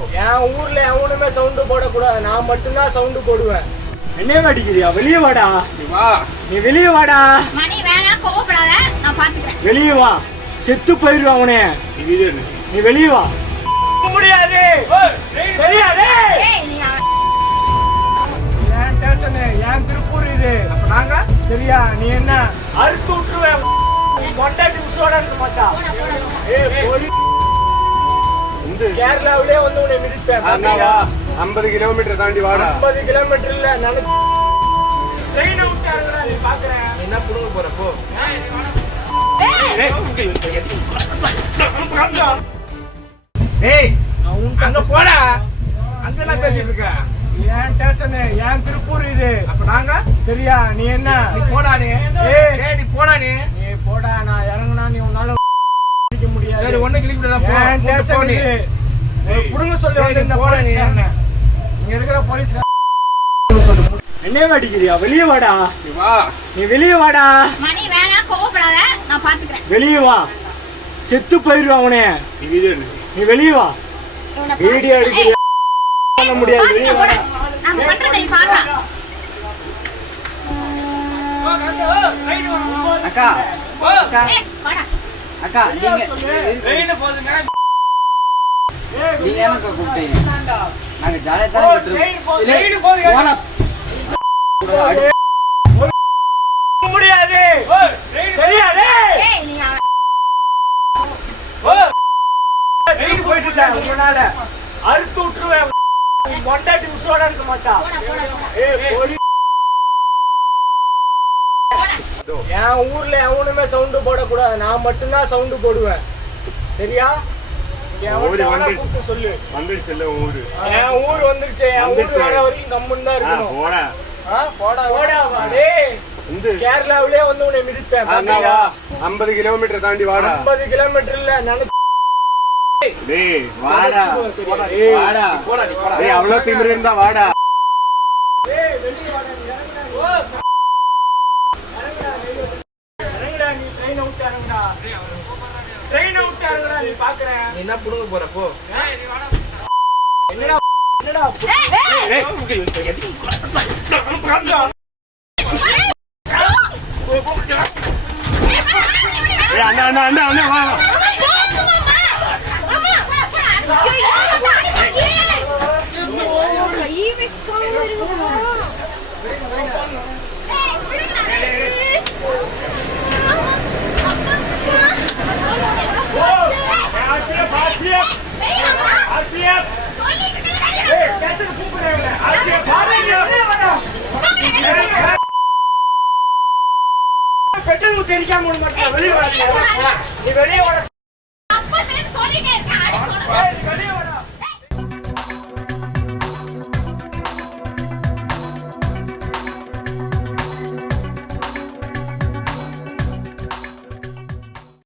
என் ஊர்ல எவனுமே சவுண்டு போடக்கூடாது. நான் மட்டும்தான் சவுண்டு போடுவேன். என்ன அடிக்கிறியா வெளியே வாடா. வா. நீ வெளியே வாடா. மணி வேணாம் கோவப்படாத. நான் பாத்துக்கிறேன். வெளியே வா. செத்து போயிருவான் அவனே. நீ வெளியே வா. முடியாது. சரியா? டேய்? ஏய். நீ அவன். என் ஸ்டேஷனு என் திருப்பூர் இது. அப்ப நாங்க? சரியா நீ என்ன? அறுத்து விட்டுருவேன். உசோட இருக்க மாட்டா. போடா இந்த கேரளாவிலே வந்து உன்னை மிதிப்பேன். ஐம்பது கிலோமீட்டர் தாண்டி வாடா. ஐம்பது கிலோமீட்டர் இல்ல நான் ட்ரெயினை விட்டாருடா நீ பாக்குறேன். என்ன புடுங்க போறப்போ ஏய் நான் அங்க போடா. அங்க பேசிட்டு இருக்க. என் ஸ்டேஷனு? என் திருப்பூர் இது? அப்ப நாங்க? சரியா நீ என்ன? நீ போடா நீ. ஏய். நீ போடா நீ. நீ போடா நான் இறங்குனா நீ உன்னால முடியாது சரி ஒண்ணு கிளம்பி தான் போ என் கூட்டு போ ஸ்டேஷன் நீ இது? ஒரு குடுங்க சொல்லி வந்து. இங்க இருக்கிற போலீஸ் என்ன அடிக்கிறியா வெளியே வாடா. நீ வா. நீ வெளியே வாடா. மணி வேணாம் கோவப்படாத நான் பாத்துக்கிறேன். வெளியே வா. செத்து போயிருவான் அவனே. நீ வெளியே வா. வீடியோ பண்ண முடியாது. வெளியே வாடா. பண்றதை நீ. அக்கா. அக்கா. அக்கா நீங்க நீங்க எனக்கு கூப்பிட்டீங்க? நாங்க ஜாலியா தான் அடி- முடியாது. சரியா டேய்? ஏய், நீ அவன் ட்ரெயின் போயிட்டு இருக்கேன் உங்களால அறுத்து விட்டுருவேன். கொண்டாட்டி உசோட இருக்க மாட்டா போடா, போடா, போடா. ஏய் போலி என் ஊர்ல எவனுமே சவுண்டு போடக்கூடாது. நான் மட்டும்தான் சவுண்டு போடுவேன். சரியா? இங்க எவன் ஊரு எவனா வந்து- கூப்பிட்டு சொல்லு? வந்துருச்சுல்ல ஊரு. என் ஊர் வந்துருச்சு. என் ஊர் வந்துருச்சு. வர வரைக்கும் கம்முன்னு தான் இருக்கணும். போடா. போடா போடா. டேய் கேரளாவிலே வந்து உன்னை மிதிப்பேன். ஐம்பது கிலோமீட்டர் தாண்டி வாடா. ஐம்பது கிலோமீட்டர் இல்ல நினைச்சு டேய் வாடா. சரியா? ஏய், வாடா டேய் அவ்வளவு திமிரு இருந்தா வாடா ஏய், வெளிய வாடா, நீ இறங்குடா, நீ. இறங்குடா, நீ. இறங்குடா, நீ train அ விட்டு இறங்குடா. train அ விட்டு இறங்குடா, நீ பாக்குறேன். நீ என்ன புடுங்க போறப்போ என்னடா என்னடா ஏய் அண்ணா அண்ணா அண்ணா அண்ணா பெட்ரோல் ஊத்தி மாட்டேன். வெளிய வெளிய